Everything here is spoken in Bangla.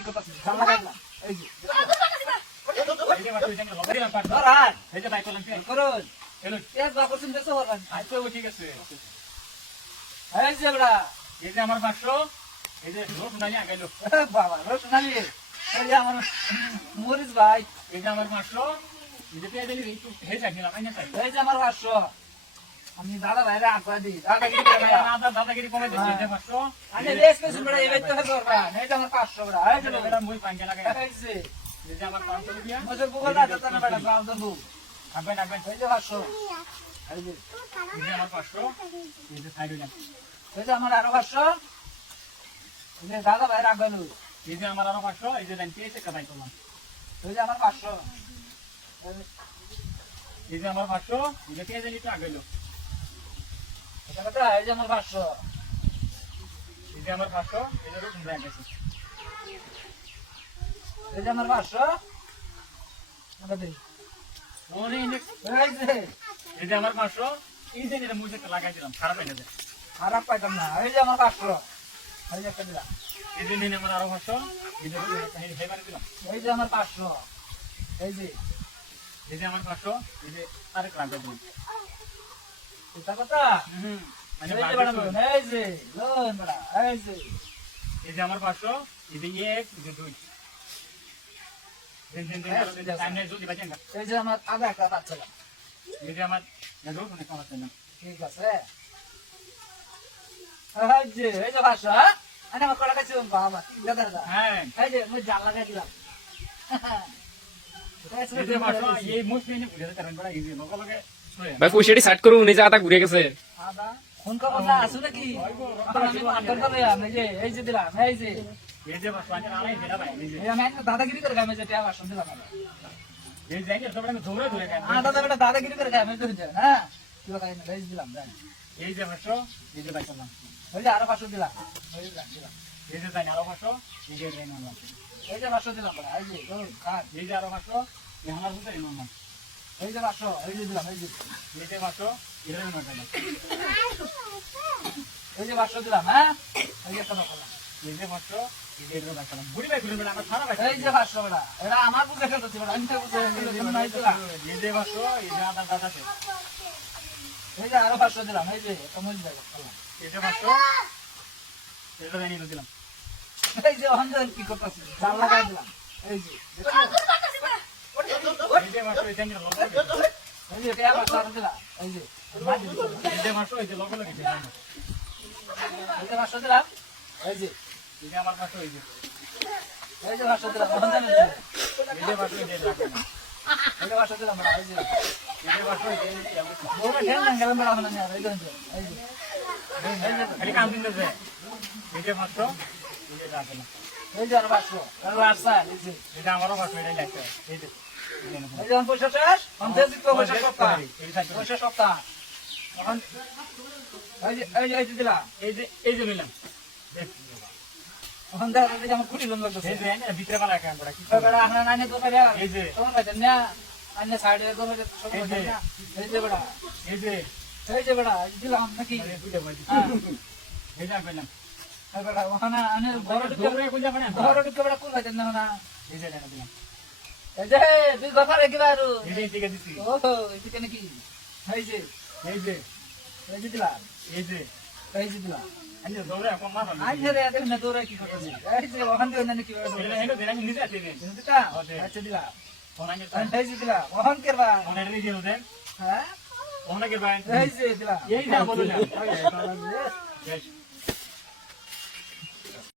কি করতেছিস জানলা কাটলাম এই যে এই যে মাত্র এখানে লগাই দিলাম পাট ধর হাত এই যে বাইক করলাম কি করুন এলো এক বাকর চিন্তা তো হরবান আচ্ছা ও ঠিক আছে এই যে বড়া এই যে আমার 500 এই যে রোজ নাই আগাইলো বাবা রোশনালি এই যে আমার মরিস ভাই এই যে আমার 500 এই যে পেয়ে দিলি একটু হে চাইছিলাম আইনা চাই এই যে আমার 500 আমি দাদা ভাইরে আগুয়া দিই দাদাগিরি করে দাদাগিরি কমে দিচ্ছে এই যে 500 আরে লেস পেছন বড়া এই তো করবা এই যে আমার 500 বড়া এই যে এটা মুই পাঙ্গা লাগাই এই যে এই যে আমার 500 রুপিয়া মজুর বুগল দাদা তো না বড়া গাও দবু আবেন আবেন এই যে 500 এই যে এই যে আমার 500 এই যে সাইড হইলাম এই যে আমার আরো 500 এই যে দাদা ভাইরে আগুয়ালু এই যে আমার আরো 500 এই যে জানতে এসে কামাই করলাম এই যে আমার 500 এই যে আমার 500 এই যে পেয়ে দিলি একটু আগাইলো এটা কত এই যে আমার 500 এই যে আমার 500 এই যে রোজ নাই গেছে এই যে আমার 500 এটা দে ওরে এই যে আমার 500 এই যে এটা মুই একটা লাগাই দিলাম খারাপ হয়ে গেছে খারাপ পাইতাম না এই যে আমার 500 এই যে একটা দিলাম এই যে নিন আমার আরো 500 এই যে হে মারি দিলাম এই যে আমার 500 এই যে এই যে আমার 500 এই যে আরেক লাগাই দিলাম এটা কত মানে এই যে বড় লোন এই যে লোন বড় এই যে এই যে আমার 500 এই যে এক এই যে দুই দিন সামনে যদি বাজেন না এই যে আমার আধা একটা পাচ্ছিলাম এই যে আমার দেখো কোন সমস্যা না ঠিক আছে এই যে 500 হ্যাঁ আরে আমার কড়া কাছে বাবা ঠিক দাদা হ্যাঁ এই যে মই জাল লাগাই দিলাম এই যে 500 এই মুখ নিয়ে ঘুরে কারণ বড় ইজি লগে লগে ভাই পয়সাটি সাইড করুন নিজে আটা ঘুরে গেছে আদা ফোন কর না আসু নাকি আমি মানতে পারলে আমি এই যে দিলাম এই যে এই যে 500 আলাই দিলা ভাই এই যে এই আমি একটা দাদাগিরি করে গামে যেটা আবার শুনতে পারলাম এই যে তো বড় ধরে ধরে গায় দাদা বেটা দাদাগিরি করে গামে তো যায় হ্যাঁ কি কথা এই দিলাম জান এই যে 500 এই যে বাই করলাম ওই যে আরো 500 দিলাম ওই যে দিলাম এই যে জানি আরো 500 এই যে দেন আনলাম এই যে 500 দিলাম বড় এই যে কাট এই যে আরো 500 এই আমার সুতে নিলাম এই যে 500 এই যে দিলাম এই যে এই যে 500 এটা নিলাম এই যে 500 দিলাম হ্যাঁ এই যে কত করলাম এই যে 500 এই যে এটা রাখলাম বুড়ি ভাই ঘুরে বেলা আমার সারা ভাই এই যে 500 বড় এটা আমার বুঝে খেলতে বড় আমি তো বুঝে নাই দিলাম এই যে 500 এই যে আদার দাদা আছে এই যে আরো 500 দিলাম এই যে কমল দিলাম এই যে 500 এটা জানি দিলাম এই যে অন্ধন কি করতেছিস জাল লাগাই দিলাম এই যে এই যে 500 এটা নিলাম এই যে পেয়া 500 দিলাম এই যে মাঝে দিলাম এই যে 500 এই যে লগে লগে এই যে 500 দিলাম এই যে এই যে আমার 500 এই যে 500 দিলাম অন্ধন এই যে 500 এই যে রাখলাম এই যে 500 দিলাম এই যে এই যে 500 এই যে ওরে ঢেল না গেলাম বড় হলো না এই যে এই যে খালি কাম দিন দে এই যে 500 এই যে রাখলাম এই যে আরো 500 আরো 800 এই যে এটা আমারও 500 এটা লাগছে এই যে এই যে পয়সা শেষ অন্ধে জিত পয়সা সপ্তাহ পয়সা সপ্তাহ এখন এই যে দিলাম এই যে নিলাম এখন দেখা যাচ্ছে আমার কুড়ি লোন লাগতেছে এই যে ভিতরে বালা কাম বড় কি বেড়া আমরা নানি তো পারে এই যে তোমার পাইতেন না আন্য সাইডে তো পাইতেন সব এই যে পাইতেন না এই যে বেড়া এই যে বেড়া দিলাম নাকি দুইটা ভাই হ্যাঁ এই যে পেলাম এই বেড়া ওখানে আনে বড় দৌড়ে কোন যাবে না বড় ঢুকে বেড়া কোন পাইতেন না এই যে দিলাম এই যে দুই গফার একেবারে এই যে ঠিক আছে ও এদিকে নাকি এই যে এই যে দিলাম এই যে এই যে দিলাম এই যে দৌড়ে কোন না আই রে এত না দৌড়ে কি করতেছিস এই যে ওখান থেকে না কি করতেছিস এটা এটা দেনা নিজে আছে রে দিতা আচ্ছা দিলাম ফোন আগে এই যে দিলাম ওখান করবা ফোন এর দিয়ে দেন হ্যাঁ ফোন আগে ভাই এই যে দিলাম এই না বলো না